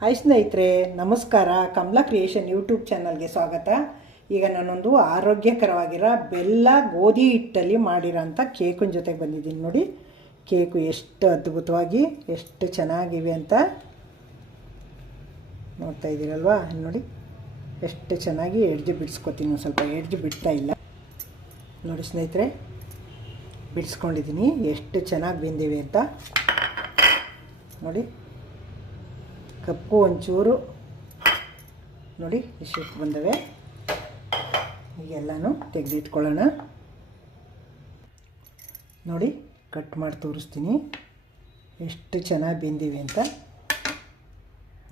Hi ಸ್ನೇಹಿತರೆ, ನಮಸ್ಕಾರ. Kamala creation YouTube ಚಾನಲ್ಗೆ ಸ್ವಾಗತ. ಈಗ ನಾನೊಂದು ಆರೋಗ್ಯಕರವಾಗಿರೋ ಬೆಲ್ಲ ಗೋಧಿ ಹಿಟ್ಟಲ್ಲಿ ಮಾಡಿರೋಂಥ ಕೇಕಿನ ಜೊತೆಗೆ ಬಂದಿದ್ದೀನಿ. ನೋಡಿ, ಕೇಕು ಎಷ್ಟು ಅದ್ಭುತವಾಗಿ ಎಷ್ಟು ಚೆನ್ನಾಗಿವೆ ಅಂತ ನೋಡ್ತಾ ಇದ್ದೀರಲ್ವಾ. ನೋಡಿ ಎಷ್ಟು ಚೆನ್ನಾಗಿ ಎಡ್ಜು ಬಿಡಿಸ್ಕೊತೀನಿ. ಒಂದು ಸ್ವಲ್ಪ ಎಡ್ಜು ಬಿಡ್ತಾ ಇಲ್ಲ ನೋಡಿ ಸ್ನೇಹಿತರೆ, ಬಿಡಿಸ್ಕೊಂಡಿದ್ದೀನಿ ಎಷ್ಟು ಚೆನ್ನಾಗಿ ಬೆಂದಿವೆ ಅಂತ. ನೋಡಿ, ಕಪ್ಪು ಒಂಚೂರು ನೋಡಿ ಇಷ್ಟು ಬಂದವೆ. ಈಗೆಲ್ಲನೂ ತೆಗೆದಿಟ್ಕೊಳ್ಳೋಣ. ನೋಡಿ, ಕಟ್ ಮಾಡಿ ತೋರಿಸ್ತೀನಿ ಎಷ್ಟು ಚೆನ್ನಾಗಿ ಬೆಂದಿವೆ ಅಂತ.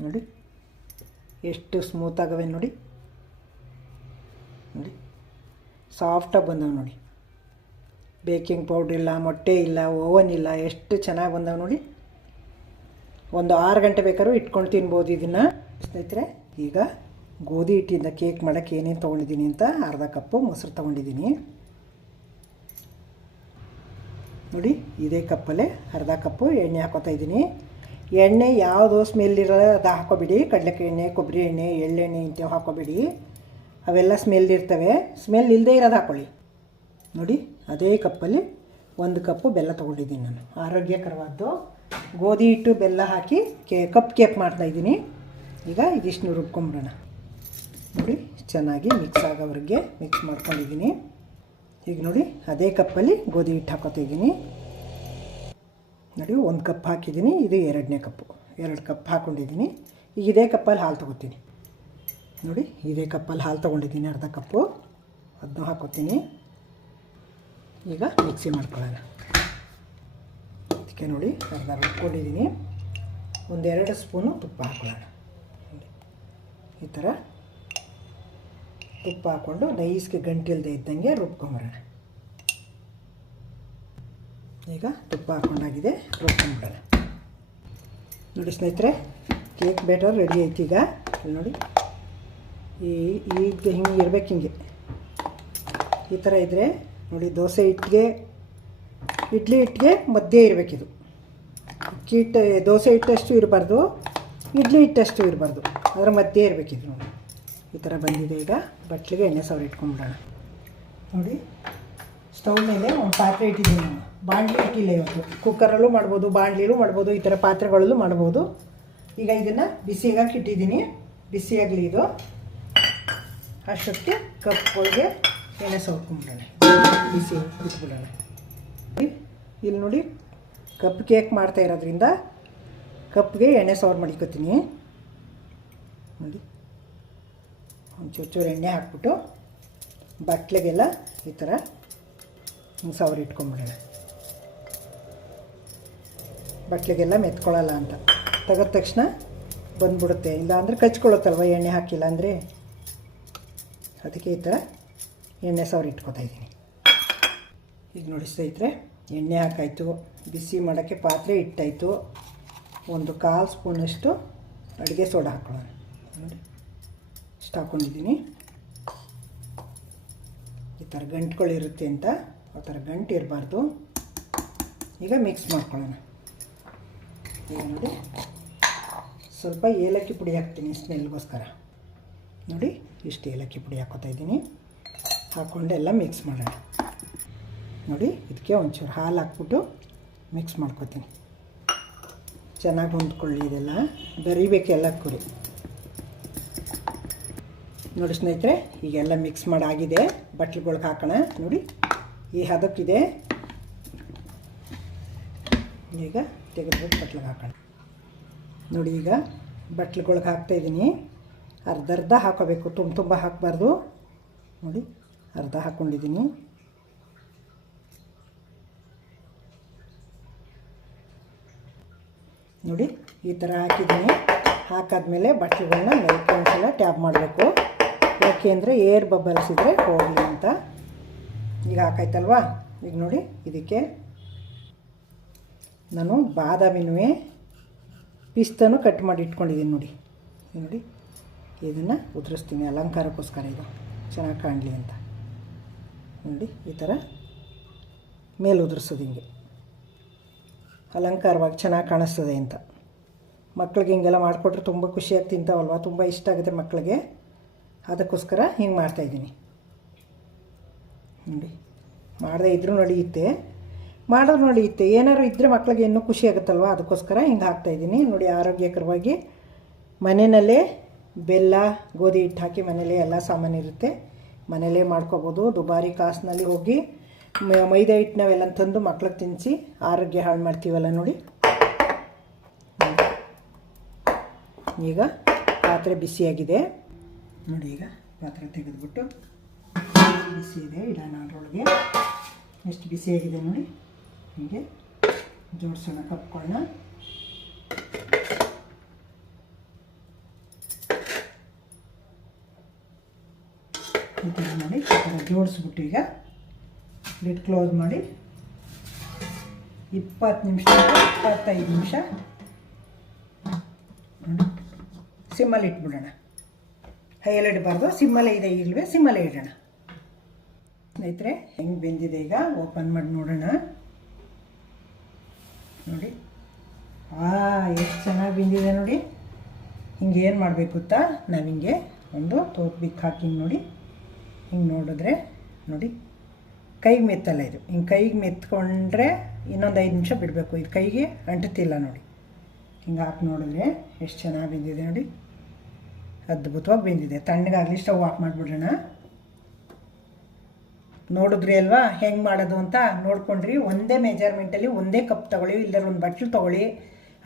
ನೋಡಿ ಎಷ್ಟು ಸ್ಮೂತಾಗವೆ. ನೋಡಿ ನೋಡಿ ಸಾಫ್ಟಾಗಿ ಬಂದವೆ. ನೋಡಿ, ಬೇಕಿಂಗ್ ಪೌಡ್ರ್ ಇಲ್ಲ, ಮೊಟ್ಟೆ ಇಲ್ಲ, ಓವನ್ ಇಲ್ಲ, ಎಷ್ಟು ಚೆನ್ನಾಗಿ ಬಂದವೆ. ನೋಡಿ, ಒಂದು 6 ಗಂಟೆ ಬೇಕಾದ್ರೂ ಇಟ್ಕೊಂಡು ತಿನ್ಬೋದು ಇದನ್ನು ಸ್ನೇಹಿತರೆ. ಈಗ ಗೋಧಿ ಹಿಟ್ಟಿಂದ ಕೇಕ್ ಮಾಡೋಕ್ಕೆ ಏನೇನು ತೊಗೊಂಡಿದ್ದೀನಿ ಅಂತ ಅರ್ಧ ಕಪ್ಪು ಮೊಸರು ತೊಗೊಂಡಿದ್ದೀನಿ. ನೋಡಿ, ಇದೇ ಕಪ್ಪಲ್ಲೇ ಅರ್ಧ ಕಪ್ಪು ಎಣ್ಣೆ ಹಾಕೋತಾ ಇದ್ದೀನಿ. ಎಣ್ಣೆ ಯಾವುದು ಸ್ಮೆಲ್ ಇರೋದು ಅದು ಹಾಕೋಬೇಡಿ. ಕಡಲೆಕಾಯಿ ಎಣ್ಣೆ, ಕೊಬ್ಬರಿ ಎಣ್ಣೆ, ಎಳ್ಳೆಣ್ಣೆ ಇಂಥವು ಹಾಕೋಬೇಡಿ. ಅವೆಲ್ಲ ಸ್ಮೆಲ್ ಇರ್ತವೆ. ಸ್ಮೆಲ್ ಇಲ್ಲದೆ ಇರೋದು ಹಾಕ್ಕೊಳ್ಳಿ. ನೋಡಿ, ಅದೇ ಕಪ್ಪಲ್ಲಿ 1 ಕಪ್ಪು ಬೆಲ್ಲ ತೊಗೊಂಡಿದ್ದೀನಿ ನಾನು. ಆರೋಗ್ಯಕರವಾದ್ದು ಗೋಧಿ ಹಿಟ್ಟು ಬೆಲ್ಲ ಹಾಕಿ ಕಪ್ ಕೇಕ್ ಮಾಡ್ತಾಯಿದ್ದೀನಿ. ಈಗ ಇದಿಷ್ಟು ರುಬ್ಕೊಂಬಿಡೋಣ. ನೋಡಿ, ಚೆನ್ನಾಗಿ ಮಿಕ್ಸ್ ಆಗೋವರೆಗೆ ಮಿಕ್ಸ್ ಮಾಡ್ಕೊಂಡಿದ್ದೀನಿ. ಈಗ ನೋಡಿ, ಅದೇ ಕಪ್ಪಲ್ಲಿ ಗೋಧಿ ಹಿಟ್ಟು ಹಾಕೋತಿದ್ದೀನಿ. ನೋಡಿ, 1 ಕಪ್ ಹಾಕಿದ್ದೀನಿ. ಇದು 2ನೇ ಕಪ್ಪು, 2 ಕಪ್ ಹಾಕ್ಕೊಂಡಿದ್ದೀನಿ. ಈಗ ಇದೇ ಕಪ್ಪಲ್ಲಿ ಹಾಲು ತೊಗೋತೀನಿ. ನೋಡಿ, ಇದೇ ಕಪ್ಪಲ್ಲಿ ಹಾಲು ತೊಗೊಂಡಿದ್ದೀನಿ ಅರ್ಧ ಕಪ್ಪು, ಅದನ್ನು ಹಾಕೋತೀನಿ. ಈಗ ಮಿಕ್ಸಿ ಮಾಡ್ಕೊಳ್ಳೋಣ. ಅದಕ್ಕೆ ನೋಡಿ ಅರ್ಧ ರುಬ್ಕೊಂಡಿದ್ದೀನಿ. 1-2 ಸ್ಪೂನು ತುಪ್ಪ ಹಾಕೊಳ್ಳೋಣ. ಈ ಥರ ತುಪ್ಪ ಹಾಕ್ಕೊಂಡು ನೈಸ್ಗೆ ಗಂಟಿಲ್ದೇ ಇದ್ದಂಗೆ ರುಬ್ಕೊಂಬರೋಣ. ಈಗ ತುಪ್ಪ ಹಾಕ್ಕೊಂಡಾಗಿದೆ, ರುಬ್ಕೊಂಬಿಡೋಣ. ನೋಡಿ ಸ್ನೇಹಿತರೆ, ಕೇಕ್ ಬ್ಯಾಟರ್ ರೆಡಿ ಐತಿ. ಈಗ ನೋಡಿ, ಈಗ ಹಿಂಗೆ ಇರಬೇಕು. ಹಿಂಗೆ ಈ ಥರ ಇದ್ದರೆ ನೋಡಿ, ದೋಸೆ ಹಿಟ್ಟಿಗೆ, ಇಡ್ಲಿ ಹಿಟ್ಟಿಗೆ ಮಧ್ಯೆ ಇರಬೇಕಿದು. ಹಿಟ್ಟು ದೋಸೆ ಹಿಟ್ಟಷ್ಟು ಇರಬಾರ್ದು, ಇಡ್ಲಿ ಹಿಟ್ಟಷ್ಟು ಇರಬಾರ್ದು, ಅದರ ಮಧ್ಯೆ ಇರಬೇಕಿದು. ನೋಡಿ, ಈ ಥರ ಬಂದಿದೆ. ಈಗ ಬಟ್ಲಿಗೆ ಎಣ್ಣೆ ಸವರಿ ಇಟ್ಕೊಂಡ್ಬಿಡೋಣ. ನೋಡಿ, ಸ್ಟವ್ ಮೇಲೆ ಒಂದು ಪಾತ್ರೆ ಇಟ್ಟಿದ್ದೀನಿ ನಾನು. ಬಾಣಲಿ ಇಟ್ಟಿಲ್ಲ ಇವತ್ತು. ಕುಕ್ಕರಲ್ಲೂ ಮಾಡ್ಬೋದು, ಬಾಣಲಿಲೂ ಮಾಡ್ಬೋದು, ಈ ಥರ ಪಾತ್ರೆಗಳಲ್ಲೂ ಮಾಡ್ಬೋದು. ಈಗ ಇದನ್ನು ಬಿಸಿಯಾಗಿ ಇಟ್ಟಿದ್ದೀನಿ. ಬಿಸಿಯಾಗಲಿ ಇದು. ಅಷ್ಟೊತ್ತಿಗೆ ಕಪ್ಗಳಿಗೆ ಎಣ್ಣೆ ಸವರ್ಕೊಂಡ್ಬಿಡೋಣ. ಬಿಸಿ ಇಟ್ಬಿಡೋಣ. ಇಲ್ಲಿ ನೋಡಿ, ಕಪ್ ಕೇಕ್ ಮಾಡ್ತಾ ಇರೋದ್ರಿಂದ ಕಪ್ಗೆ ಎಣ್ಣೆ ಸವರ್ ಮಾಡಿಕೊತೀನಿ. ನೋಡಿ, ಒಂಚೂರು ಎಣ್ಣೆ ಹಾಕ್ಬಿಟ್ಟು ಬಟ್ಲಿಗೆಲ್ಲ ಈ ಥರ ಸವರ್ ಇಟ್ಕೊಂಡ್ಬಿಡೋಣ. ಬಟ್ಲಿಗೆಲ್ಲ ಮೆತ್ಕೊಳ್ಳಲ್ಲ ಅಂತ. ತೆಗೆದ ತಕ್ಷಣ ಬಂದ್ಬಿಡುತ್ತೆ. ಇಲ್ಲ ಅಂದರೆ ಕಚ್ಕೊಳ್ಳುತ್ತಲ್ವ ಎಣ್ಣೆ ಹಾಕಿಲ್ಲ ಅಂದರೆ. ಅದಕ್ಕೆ ಈ ಥರ ಎಣ್ಣೆ ಸವರ್ ಇಟ್ಕೊತಾ ಇದ್ದೀನಿ. ಈಗ ನೋಡಿ ಸ್ನೇಹಿತರೆ, ಎಣ್ಣೆ ಹಾಕಾಯಿತು, ಬಿಸಿ ಮಾಡೋಕ್ಕೆ ಪಾತ್ರೆ ಇಟ್ಟಾಯಿತು. 1/4 ಸ್ಪೂನಷ್ಟು ಅಡುಗೆ ಸೋಡಾ ಹಾಕ್ಕೊಳ್ಳೋಣ. ನೋಡಿ, ಇಷ್ಟು ಹಾಕ್ಕೊಂಡಿದ್ದೀನಿ. ಈ ಥರ ಗಂಟುಗಳಿರುತ್ತೆ ಅಂತ, ಆ ಥರ ಗಂಟು ಇರಬಾರ್ದು. ಈಗ ಮಿಕ್ಸ್ ಮಾಡ್ಕೊಳ್ಳೋಣ. ಈಗ ನೋಡಿ, ಸ್ವಲ್ಪ ಏಲಕ್ಕಿ ಪುಡಿ ಹಾಕ್ತೀನಿ ಸ್ಮೆಲ್ಗೋಸ್ಕರ. ನೋಡಿ, ಇಷ್ಟು ಏಲಕ್ಕಿ ಪುಡಿ ಹಾಕ್ಕೊತಾ ಇದ್ದೀನಿ. ಹಾಕ್ಕೊಂಡು ಎಲ್ಲ ಮಿಕ್ಸ್ ಮಾಡೋಣ. ನೋಡಿ, ಇದಕ್ಕೆ ಒಂಚೂರು ಹಾಲು ಹಾಕ್ಬಿಟ್ಟು ಮಿಕ್ಸ್ ಮಾಡ್ಕೊತೀನಿ. ಚೆನ್ನಾಗಿ ಹೊಂದ್ಕೊಳ್ಳಿ. ಇದೆಲ್ಲ ಬೆರಿಬೇಕು ಎಲ್ಲಕ್ಕೂ ರೀ. ನೋಡಿ ಸ್ನೇಹಿತರೆ, ಈಗೆಲ್ಲ ಮಿಕ್ಸ್ ಮಾಡಾಗಿದೆ. ಬಟ್ಲುಗಳ್ಗೆ ಹಾಕೋಣ. ನೋಡಿ, ಈ ಹದಕ್ಕಿದೆ. ಈಗ ತೆಗೆದ್ಬಿಟ್ಟು ಬಟ್ಲಿಗೆ ಹಾಕೋಣ. ನೋಡಿ, ಈಗ ಬಟ್ಲುಗಳ್ಗೆ ಹಾಕ್ತಾಯಿದ್ದೀನಿ. ಅರ್ಧ ಹಾಕೋಬೇಕು, ತುಂಬ ಹಾಕಬಾರ್ದು. ನೋಡಿ, ಅರ್ಧ ಹಾಕ್ಕೊಂಡಿದ್ದೀನಿ. ನೋಡಿ, ಈ ಥರ ಹಾಕಿದ್ದೀನಿ. ಹಾಕಾದ್ಮೇಲೆ ಬಟ್ಲುಗಳನ್ನ ಲೈಟ್ ಒಂದ್ಸಲ ಟ್ಯಾಪ್ ಮಾಡಬೇಕು. ಯಾಕೆಂದರೆ ಏರ್ ಬಬಲ್ಸ್ ಇದ್ದರೆ ಹೋಗಲಿ ಅಂತ. ಈಗ ಹಾಕಾಯ್ತಲ್ವಾ. ಈಗ ನೋಡಿ, ಇದಕ್ಕೆ ನಾನು ಬಾದಾಮಿನೂ ಪಿಸ್ತನೂ ಕಟ್ ಮಾಡಿ ಇಟ್ಕೊಂಡಿದ್ದೀನಿ. ನೋಡಿ ನೋಡಿ, ಇದನ್ನು ಉದುರಿಸ್ತೀನಿ ಅಲಂಕಾರಕ್ಕೋಸ್ಕರ. ಇದು ಚೆನ್ನಾಗಿ ಕಾಣಲಿ ಅಂತ. ನೋಡಿ, ಈ ಥರ ಮೇಲೆ ಉದುರಿಸೋದು ಹಿಂಗೆ ಅಲಂಕಾರವಾಗಿ ಚೆನ್ನಾಗಿ ಕಾಣಿಸ್ತದೆ ಅಂತ. ಮಕ್ಳಿಗೆ ಹಿಂಗೆಲ್ಲ ಮಾಡಿಕೊಟ್ರೆ ತುಂಬ ಖುಷಿಯಾಗಿ ತಿಂತಾವಲ್ವ, ತುಂಬ ಇಷ್ಟ ಆಗುತ್ತೆ ಮಕ್ಕಳಿಗೆ. ಅದಕ್ಕೋಸ್ಕರ ಹಿಂಗೆ ಮಾಡ್ತಾಯಿದ್ದೀನಿ ನೋಡಿ. ಮಾಡದೇ ಇದ್ರೂ ನಡೆಯುತ್ತೆ, ಮಾಡೋದು ನಡೆಯುತ್ತೆ. ಏನಾದ್ರು ಇದ್ದರೆ ಮಕ್ಕಳಿಗೆ ಇನ್ನೂ ಖುಷಿ ಆಗುತ್ತಲ್ವ, ಅದಕ್ಕೋಸ್ಕರ ಹಿಂಗೆ ಹಾಕ್ತಾಯಿದ್ದೀನಿ ನೋಡಿ. ಆರೋಗ್ಯಕರವಾಗಿ ಮನೆಯಲ್ಲೇ ಬೆಲ್ಲ ಗೋಧಿ ಹಿಟ್ಟು ಹಾಕಿ ಮನೇಲೇ ಎಲ್ಲ ಸಾಮಾನು ಇರುತ್ತೆ, ಮನೇಲೇ ಮಾಡ್ಕೊಬೋದು. ದುಬಾರಿ ಕಾಸಿನಲ್ಲಿ ಹೋಗಿ ಮೈದಾ ಹಿಟ್ಟು ನಾವೆಲ್ಲ ತಂದು ಮಕ್ಳಿಗೆ ತಿನ್ನಿಸಿ ಆರೋಗ್ಯ ಹಾಳು ಮಾಡ್ತೀವಲ್ಲ ನೋಡಿ. ಈಗ ಪಾತ್ರೆ ಬಿಸಿಯಾಗಿದೆ ನೋಡಿ. ಈಗ ಪಾತ್ರೆ ತೆಗೆದುಬಿಟ್ಟು ಬಿಸಿ ಇದೆ ಇಡೋಣ ಅದರೊಳಗೆ. ಎಷ್ಟು ಬಿಸಿಯಾಗಿದೆ ನೋಡಿ. ಹೀಗೆ ಜೋಡಿಸೋಣ ಕಪ್ಗಳನ್ನ. ಈ ಥರ ಮಾಡಿ ಈ ಥರ ಜೋಡಿಸ್ಬಿಟ್ಟು ಈಗ ಲಿಡ್ ಕ್ಲೋಸ್ ಮಾಡಿ 20 ನಿಮಿಷ 25 ನಿಮಿಷ ನೋಡಿ ಸಿಮ್ಮಲ್ಲಿ ಇಟ್ಬಿಡೋಣ. ಹೈಯಲ್ಲಿ ಇಡಬಾರ್ದು, ಸಿಮ್ಮಲ್ಲೇ ಇದೆ ಈಗಲೂ, ಸಿಮ್ಮಲ್ಲೇ ಇಡೋಣ. ಸ್ನೇಹಿತರೆ ಹೆಂಗೆ ಬೆಂದಿದೆ ಈಗ ಓಪನ್ ಮಾಡಿ ನೋಡೋಣ ನೋಡಿ. ಎಷ್ಟು ಚೆನ್ನಾಗಿ ಬೆಂದಿದೆ ನೋಡಿ. ಹಿಂಗೆ ಏನು ಮಾಡಬೇಕು ಗೊತ್ತಾ, ನಾವು ಹಿಂಗೆ ಒಂದು ತೋತ್ಬಿಕ್ ಹಾಕಿ ನೋಡಿ, ಹಿಂಗೆ ನೋಡಿದ್ರೆ ನೋಡಿ ಕೈಗೆ ಮೆತ್ತಲ್ಲ ಇದು. ಹಿಂಗೆ ಕೈಗೆ ಮೆತ್ಕೊಂಡ್ರೆ ಇನ್ನೊಂದು 5 ನಿಮಿಷ ಬಿಡಬೇಕು. ಇದು ಕೈಗೆ ಅಂಟುತ್ತಿಲ್ಲ ನೋಡಿ. ಹಿಂಗೆ ಹಾಕಿ ನೋಡಿದ್ರೆ ಎಷ್ಟು ಚೆನ್ನಾಗಿ ಬೆಂದಿದೆ ನೋಡಿ. ಅದ್ಭುತವಾಗಿ ಬೆಂದಿದೆ. ತಣ್ಣಗಾಗಲಿ ಸ್ಟವ್ ಆಫ್ ಮಾಡಿಬಿಡೋಣ. ನೋಡಿದ್ರಿ ಅಲ್ವಾ ಹೆಂಗೆ ಮಾಡೋದು ಅಂತ ನೋಡ್ಕೊಂಡ್ರಿ. ಒಂದೇ ಮೆಜರ್ಮೆಂಟಲ್ಲಿ ಒಂದೇ ಕಪ್ ತೊಗೊಳ್ಳಿ, ಇಲ್ಲರ ಒಂದು ಬಟ್ಲು ತೊಗೊಳ್ಳಿ,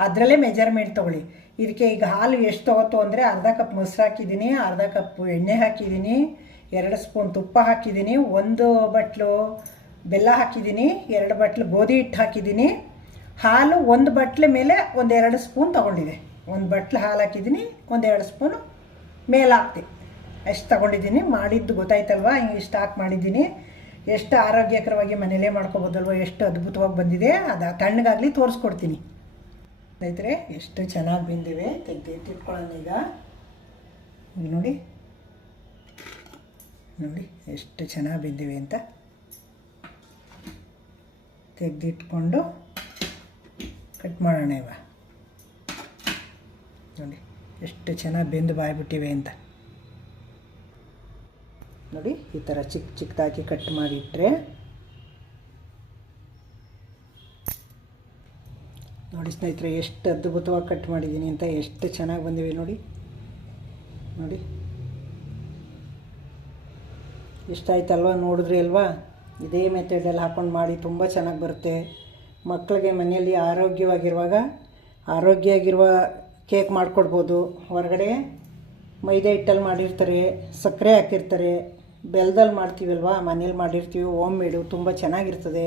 ಅದರಲ್ಲೇ ಮೆಜರ್ಮೆಂಟ್ ತೊಗೊಳ್ಳಿ. ಇದಕ್ಕೆ ಈಗ ಹಾಲು ಎಷ್ಟು ತೊಗೋತು ಅಂದರೆ ಅರ್ಧ ಕಪ್ ಮೊಸರು ಹಾಕಿದ್ದೀನಿ, ಅರ್ಧ ಕಪ್ ಎಣ್ಣೆ ಹಾಕಿದ್ದೀನಿ, 2 ಸ್ಪೂನ್ ತುಪ್ಪ ಹಾಕಿದ್ದೀನಿ, 1 ಬಟ್ಲು ಬೆಲ್ಲ ಹಾಕಿದ್ದೀನಿ, 2 ಬಟ್ಲು ಗೋಧಿ ಹಿಟ್ಟು ಹಾಕಿದ್ದೀನಿ. ಹಾಲು 1 ಬಟ್ಲೆ ಮೇಲೆ 1-2 ಸ್ಪೂನ್ ತೊಗೊಂಡಿದೆ. 1 ಬಟ್ಲು ಹಾಲು ಹಾಕಿದ್ದೀನಿ, 1-2 ಸ್ಪೂನು ಮೇಲೆ ಹಾಕ್ತೀನಿ. ಎಷ್ಟು ತೊಗೊಂಡಿದ್ದೀನಿ. ಮಾಡಿದ್ದು ಗೊತ್ತಾಯ್ತಲ್ವ, ಹಿಂಗೆ ಸ್ಟಾಕ್ ಮಾಡಿದ್ದೀನಿ. ಎಷ್ಟು ಆರೋಗ್ಯಕರವಾಗಿ ಮನೇಲೇ ಮಾಡ್ಕೊಬೋದಲ್ವ, ಎಷ್ಟು ಅದ್ಭುತವಾಗಿ ಬಂದಿದೆ. ಅದು ತಣ್ಣಗಾಗಲಿ ತೋರಿಸ್ಕೊಡ್ತೀನಿ. ಸ್ನೇಹಿತರೆ ಎಷ್ಟು ಚೆನ್ನಾಗಿ ಬಂದಿವೆ. ತೆಗೆದಿಟ್ಕೊಳ್ಳೋಣ ಈಗ ನೋಡಿ. ನೋಡಿ ಎಷ್ಟು ಚೆನ್ನಾಗಿ ಬೆಂದಿವೆ ಅಂತ. ತೆಗೆದಿಟ್ಕೊಂಡು ಕಟ್ ಮಾಡೋಣ ಇವ. ನೋಡಿ ಎಷ್ಟು ಚೆನ್ನಾಗಿ ಬೆಂದು ಬಾಯ್ಬಿಟ್ಟಿವೆ ಅಂತ ನೋಡಿ. ಈ ಥರ ಚಿಕ್ಕ ಚಿಕ್ಕದಾಗಿ ಕಟ್ ಮಾಡಿಟ್ರೆ ನೋಡಿ ಸ್ನೇಹಿತರೆ ಎಷ್ಟು ಅದ್ಭುತವಾಗಿ ಕಟ್ ಮಾಡಿದ್ದೀನಿ ಅಂತ. ಎಷ್ಟು ಚೆನ್ನಾಗಿ ಬಂದಿವೆ ನೋಡಿ. ನೋಡಿ ಇಷ್ಟ ಆಯ್ತಲ್ವ, ನೋಡಿದ್ರಿ ಅಲ್ವಾ. ಇದೇ ಮೆಥಡಲ್ಲಿ ಹಾಕ್ಕೊಂಡು ಮಾಡಿ ತುಂಬ ಚೆನ್ನಾಗಿ ಬರುತ್ತೆ. ಮಕ್ಕಳಿಗೆ ಮನೆಯಲ್ಲಿ ಆರೋಗ್ಯವಾಗಿರುವ ಕೇಕ್ ಮಾಡಿಕೊಡ್ಬೋದು. ಹೊರಗಡೆ ಮೈದಾ ಹಿಟ್ಟಲ್ಲಿ ಮಾಡಿರ್ತಾರೆ, ಸಕ್ಕರೆ ಹಾಕಿರ್ತಾರೆ. ಬೆಲ್ಲದಲ್ಲಿ ಮಾಡ್ತೀವಲ್ವ, ಮನೇಲಿ ಮಾಡಿರ್ತೀವಿ ಹೋಮ್ ಮೇಡು, ತುಂಬ ಚೆನ್ನಾಗಿರ್ತದೆ.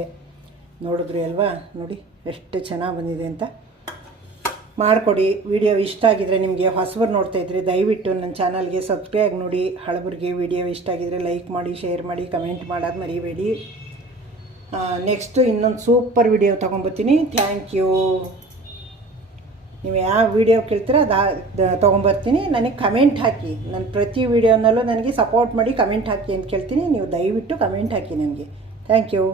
ನೋಡಿದ್ರಿ ಅಲ್ವಾ ನೋಡಿ ಎಷ್ಟು ಚೆನ್ನಾಗಿ ಬಂದಿದೆ ಅಂತ. ಮಾಡಿಕೊಡಿ. ವಿಡಿಯೋ ಇಷ್ಟ ಆಗಿದರೆ, ನಿಮಗೆ ಹೊಸಬರು ನೋಡ್ತಾಯಿದ್ರಿ ದಯವಿಟ್ಟು ನನ್ನ ಚಾನಲ್ಗೆ ಸಬ್ಸ್ಕ್ರೈಬ್ ನೋಡಿ. ಹಳಬರಿಗೆ ವಿಡಿಯೋ ಇಷ್ಟ ಆಗಿದರೆ ಲೈಕ್ ಮಾಡಿ, ಶೇರ್ ಮಾಡಿ, ಕಮೆಂಟ್ ಮಾಡೋದು ಮರಿಬೇಡಿ. ನೆಕ್ಸ್ಟು ಇನ್ನೊಂದು ಸೂಪರ್ ವಿಡಿಯೋ ತೊಗೊಂಬರ್ತೀನಿ. Thank you. ನೀವು ಯಾವ ವಿಡಿಯೋ ಕೇಳ್ತೀರ ಅದು ತೊಗೊಂಬರ್ತೀನಿ. ನನಗೆ ಕಮೆಂಟ್ ಹಾಕಿ. ನಾನು ಪ್ರತಿ ವಿಡಿಯೋನಲ್ಲೂ ನನಗೆ ಸಪೋರ್ಟ್ ಮಾಡಿ ಕಮೆಂಟ್ ಹಾಕಿ ಅಂತ ಕೇಳ್ತೀನಿ. ನೀವು ದಯವಿಟ್ಟು ಕಮೆಂಟ್ ಹಾಕಿ ನನಗೆ. Thank you.